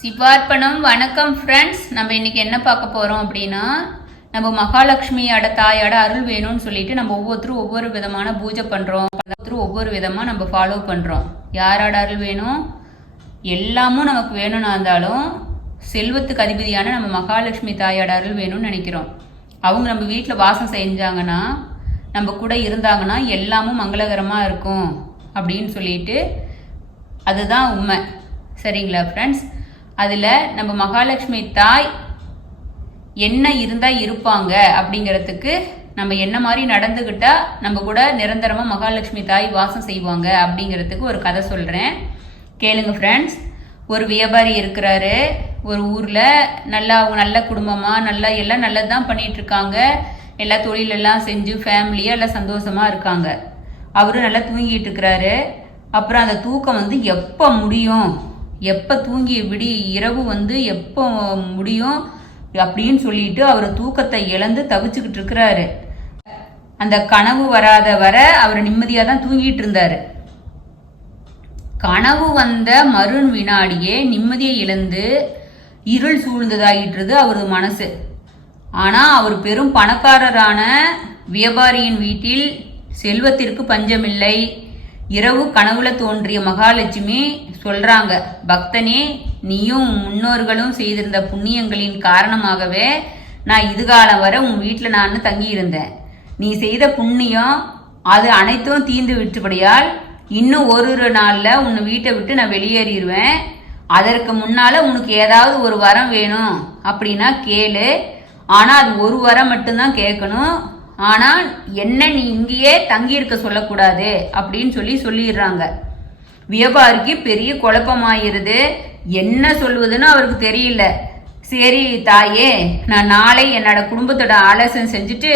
சிவார்ப்பணம். வணக்கம் ஃப்ரெண்ட்ஸ். நம்ம இன்னைக்கு என்ன பார்க்க போறோம் அப்படின்னா, நம்ம மகாலட்சுமியோட தாயோட அருள் வேணும்னு சொல்லிட்டு நம்ம ஒவ்வொருத்தரும் ஒவ்வொரு விதமான பூஜை பண்றோம். ஒவ்வொரு விதமா நம்ம ஃபாலோ பண்றோம். யாரோட அருள் வேணும்? எல்லாமும் நமக்கு வேணும்னா இருந்தாலும் செல்வத்துக்கு அதிபதியான நம்ம மகாலட்சுமி தாயோட அருள் வேணும்னு நினைக்கிறோம். அவங்க நம்ம வீட்டில் வாசம் செஞ்சாங்கன்னா, நம்ம கூட இருந்தாங்கன்னா எல்லாமும் மங்களகரமாக இருக்கும் அப்படின்னு சொல்லிட்டு அதுதான் உண்மை. சரிங்களா ஃப்ரெண்ட்ஸ்? அதில் நம்ம மகாலட்சுமி தாய் என்ன இருந்தால் இருப்பாங்க அப்படிங்கிறதுக்கு நம்ம என்ன மாதிரி நடந்துக்கிட்டா நம்ம கூட நிரந்தரமாக மகாலட்சுமி தாய் வாசம் செய்வாங்க அப்படிங்கிறதுக்கு ஒரு கதை சொல்கிறேன், கேளுங்க ஃப்ரெண்ட்ஸ். ஒரு வியாபாரி இருக்கிறாரு ஒரு ஊரில். அவங்க நல்ல குடும்பமாக எல்லாம் நல்லது தான் பண்ணிகிட்ருக்காங்க. எல்லா தொழிலெல்லாம் செஞ்சு ஃபேமிலியாக எல்லாம் சந்தோஷமாக இருக்காங்க. அவரும் நல்லா தூங்கிட்டு இருக்கிறாரு. அப்புறம் அந்த தூக்கம் எப்போ முடியும், எப்போ தூங்கி இரவு எப்போ முடியும் அப்படின்னு சொல்லிட்டு அவர் தூக்கத்தை இழந்து தவிச்சுக்கிட்டு இருக்கிறாரு. அந்த கனவு வராத வர அவர் நிம்மதியாக தான் தூங்கிட்டு இருந்தாரு. கனவு வந்த மறு வினாடியே நிம்மதியை இழந்து இருள் சூழ்ந்ததாகிட்டுருது அவரது மனசு. ஆனால் அவர் பெரும் பணக்காரரான வியாபாரியின் வீட்டில் செல்வத்திற்கு பஞ்சமில்லை. இரவு கனவுல தோன்றிய மகாலட்சுமி சொல்றாங்க, பக்தனே, நீயும் முன்னோர்களும் செய்திருந்த புண்ணியங்களின் காரணமாகவே நான் இதுகாலம் வரை உன் வீட்டில் நான் தங்கி இருந்தேன். நீ செய்த புண்ணியம் அது அனைத்தும் தீர்ந்து விட்டுபடியால் இன்னும் ஒரு நாளில் உன்னை வீட்டை விட்டு நான் வெளியேறிடுவேன். அதற்கு முன்னால உனக்கு ஏதாவது ஒரு வரம் வேணும் அப்படின்னா கேளு. ஆனால் அது ஒரு வரம் மட்டும்தான் கேட்கணும். ஆனால் என்ன நீ இங்கேயே தங்கியிருக்க சொல்லக்கூடாது அப்படின்னு சொல்லிடுறாங்க. வியாபாரிக்கு பெரிய குழப்பமாயிருது. என்ன சொல்வதுன்னு அவருக்கு தெரியல. சரி தாயே, நான் நாளை என்னோட குடும்பத்தோட ஆலோசனை செஞ்சுட்டு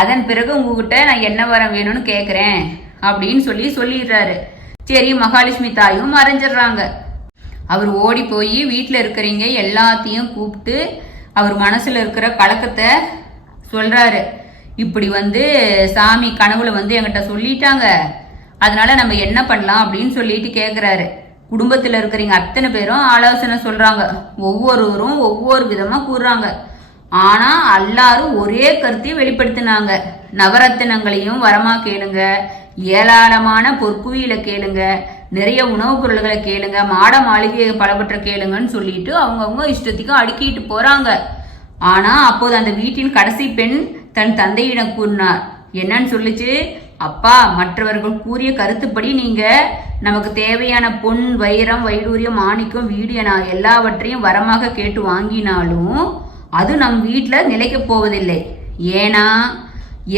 அதன் பிறகு உங்ககிட்ட நான் என்ன வரம் வேணும்னு கேட்குறேன் அப்படின்னு சொல்லிடுறாரு. சரி, மகாலட்சுமி தாயும் மறைஞ்சிடுறாங்க. அவர் ஓடி போய் வீட்டில் இருக்கிறீங்க எல்லாத்தையும் கூப்பிட்டு அவர் மனசில் இருக்கிற கலக்கத்தை சொல்கிறாரு. இப்படி சாமி கனவுல என்கிட்ட சொல்லிட்டாங்க, அதனால நம்ம என்ன பண்ணலாம் அப்படின்னு சொல்லிட்டு கேட்குறாரு. குடும்பத்தில் இருக்கிறீங்க அத்தனை பேரும் ஆலோசனை சொல்றாங்க. ஒவ்வொருவரும் ஒவ்வொரு விதமா கூறுறாங்க. ஆனா எல்லாரும் ஒரே கருத்தையும் வெளிப்படுத்தினாங்க. நவரத்தினங்களையும் வரமா கேளுங்க, ஏராளமான பொற்குவியில கேளுங்க, நிறைய உணவுப் பொருள்களை கேளுங்க, மாட மாளிகை பலவற்றை கேளுங்கன்னு சொல்லிட்டு அவங்கவுங்க இஷ்டத்துக்கும் அடுக்கிட்டு போறாங்க. ஆனா அப்போது அந்த வீட்டின் கடைசி பெண் தன் தந்தையிடம் கூறினார். என்னன்னு சொல்லிச்சு, அப்பா, மற்றவர்கள் கூறிய கருத்துப்படி நீங்க நமக்கு தேவையான பொன், வைரம், வைடூரியம், மாணிக்கம், வீடு என எல்லாவற்றையும் வரமாக கேட்டு வாங்கினாலும் அது நம் வீட்டில் நிலைக்க போவதில்லை. ஏன்னா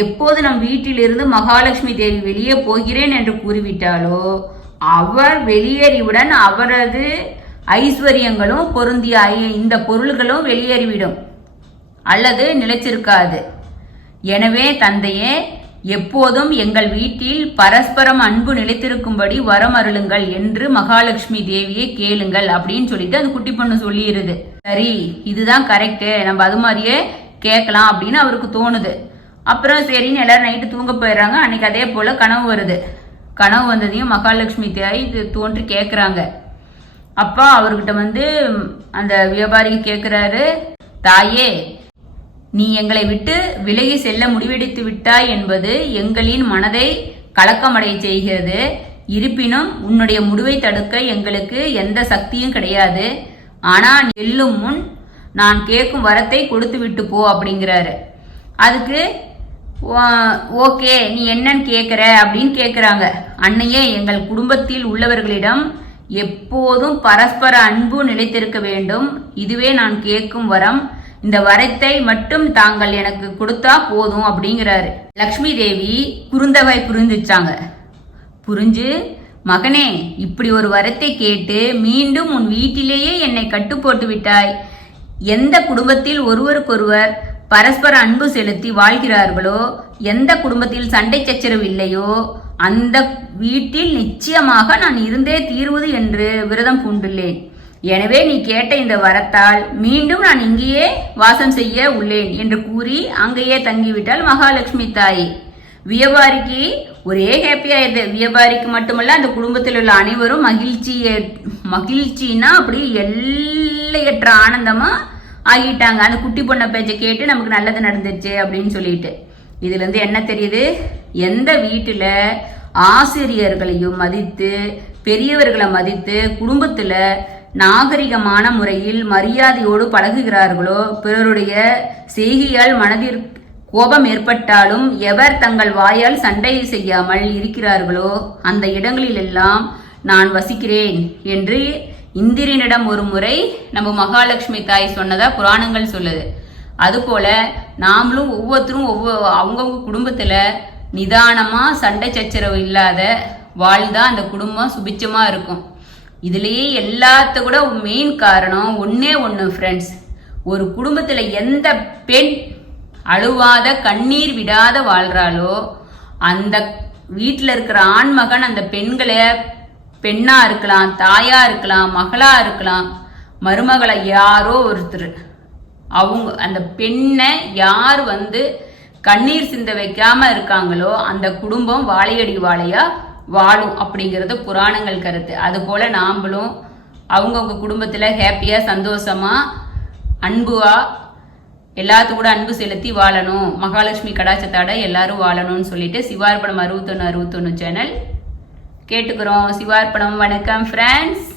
எப்போது நம் வீட்டிலிருந்து மகாலட்சுமி தேவி வெளியே போகிறேன் என்று கூறிவிட்டாலோ அவர் வெளியேறிவுடன் அவரது ஐஸ்வர்யங்களும் பொருந்திய இந்த பொருள்களும் வெளியேறிவிடும் அல்லது நிலைச்சிருக்காது. எனவே தந்தையே, எப்போதும் எங்கள் வீட்டில் பரஸ்பரம் அன்பு நிலைத்திருக்கும்படி வரம் அருளுங்கள் என்று மகாலட்சுமி தேவியை கேளுங்கள் அப்படின்னு சொல்லிட்டு அந்த குட்டி பொண்ணு சொல்லிடுது. சரி, இதுதான் கரெக்டு, நம்ம அது மாதிரியே கேட்கலாம் அப்படின்னு அவருக்கு தோணுது. அப்புறம் சரின்னு எல்லாரும் நைட்டு தூங்க போயிடுறாங்க. அன்னைக்கு அதே போல கனவு வருது. கனவு வந்ததையும் மகாலட்சுமி தேவி தோன்றி கேட்குறாங்க. அப்பா அவர்கிட்ட அந்த வியாபாரி கேட்குறாரு, தாயே, நீ எங்களை விட்டு விலகி செல்ல முடிவெடுத்து விட்டாய் என்பது எங்களின் மனதை கலக்கமடைய செய்கிறது. இருப்பினும் உன்னுடைய முடிவை தடுக்க எங்களுக்கு எந்த சக்தியும் கிடையாது. ஆனால் செல்லும் முன் நான் கேட்கும் வரத்தை கொடுத்து விட்டு போ அப்படிங்கிறாரு. அதுக்கு ஓகே, நீ என்னன்னு கேட்குற அப்படின்னு கேட்குறாங்க. அன்னையே, எங்கள் குடும்பத்தில் உள்ளவர்களிடம் எப்போதும் பரஸ்பர அன்பு நிலைத்திருக்க வேண்டும். இதுவே நான் கேட்கும் வரம். இந்த வரத்தை மட்டும் தாங்கள் எனக்கு கொடுத்தா போதும் அப்படிங்கிறாரு. லக்ஷ்மி தேவி குறுந்தவாய் புரிஞ்சிச்சாங்க. புரிஞ்சு, மகனே, இப்படி ஒரு வரத்தை கேட்டு மீண்டும் உன் வீட்டிலேயே என்னை கட்டு போட்டு விட்டாய். எந்த குடும்பத்தில் ஒருவருக்கொருவர் பரஸ்பர அன்பு செலுத்தி வாழ்கிறார்களோ, எந்த குடும்பத்தில் சண்டை சச்சரவு இல்லையோ, அந்த வீட்டில் நிச்சயமாக நான் இருந்தே தீர்வது என்று விரதம் பூண்டுள்ளேன். எனவே நீ கேட்ட இந்த வரத்தால் மீண்டும் நான் இங்கேயே வாசம் செய்ய உள்ளேன் என்று கூறி அங்கேயே தங்கிவிட்டாள் மகாலட்சுமி தாய். வியாபாரிக்கு ஒரே ஹாப்பியாயிருது. வியாபாரிக்கு மட்டுமல்ல, அந்த குடும்பத்தில் உள்ள அனைவரும் மகிழ்ச்சின்னா அப்படி எல்லையற்ற ஆனந்தமா ஆகிட்டாங்க. அந்த குட்டி பொண்ணை பேச்சை கேட்டு நமக்கு நல்லது நடந்துச்சு அப்படின்னு சொல்லிட்டு. இதுல இருந்து என்ன தெரியுது? எந்த வீட்டுல ஆசிரியர்களையும் மதித்து பெரியவர்களை மதித்து குடும்பத்துல நாகரிகமான முறையில் மரியாதையோடு பழகுகிறார்களோ, பிறருடைய செய்கையால் மனதில் கோபம் ஏற்பட்டாலும் எவர் தங்கள் வாயால் சண்டை செய்யாமல் இருக்கிறார்களோ அந்த இடங்களிலெல்லாம் நான் வசிக்கிறேன் என்று இந்திரனிடம் ஒரு முறை நம்ம மகாலட்சுமி தாய் சொன்னதா புராணங்கள் சொல்லுது. அதுபோல நாமளும் ஒவ்வொருத்தரும் அவங்கவுங்க குடும்பத்துல நிதானமா சண்டை சச்சரவு இல்லாத வாழ்ந்தா அந்த குடும்பம் சுபிச்சமா இருக்கும். இதுலயே எல்லாத்த கூட மெயின் காரணம் ஒன்னே ஒன்று ஃப்ரெண்ட்ஸ். ஒரு குடும்பத்துல எந்த பெண் அழுவாத கண்ணீர் விடாத வாழ்றாளோ அந்த வீட்டில் இருக்கிற ஆண்மகன் அந்த பெண்களை பெண்ணா இருக்கலாம், தாயா இருக்கலாம், மகளா இருக்கலாம், மருமகளை யாரோ ஒருத்தர் அவங்க அந்த பெண்ணை யார் கண்ணீர் சிந்த வைக்காம இருக்காங்களோ அந்த குடும்பம் வாழையடி வாழையா வாழும் அப்படிங்கிறது புராணங்கள் கருத்து. அது போல நாமளும் அவங்கவுங்க குடும்பத்துல ஹாப்பியா சந்தோஷமா அன்புவா எல்லாத்து கூட அன்பு செலுத்தி வாழணும், மகாலட்சுமி கடாச்சத்தாட எல்லாரும் வாழணும்னு சொல்லிட்டு சிவார்ப்பணம் 61 சேனல் கேட்டுக்கிறோம். சிவார்ப்பணம். வணக்கம் ஃப்ரெண்ட்ஸ்.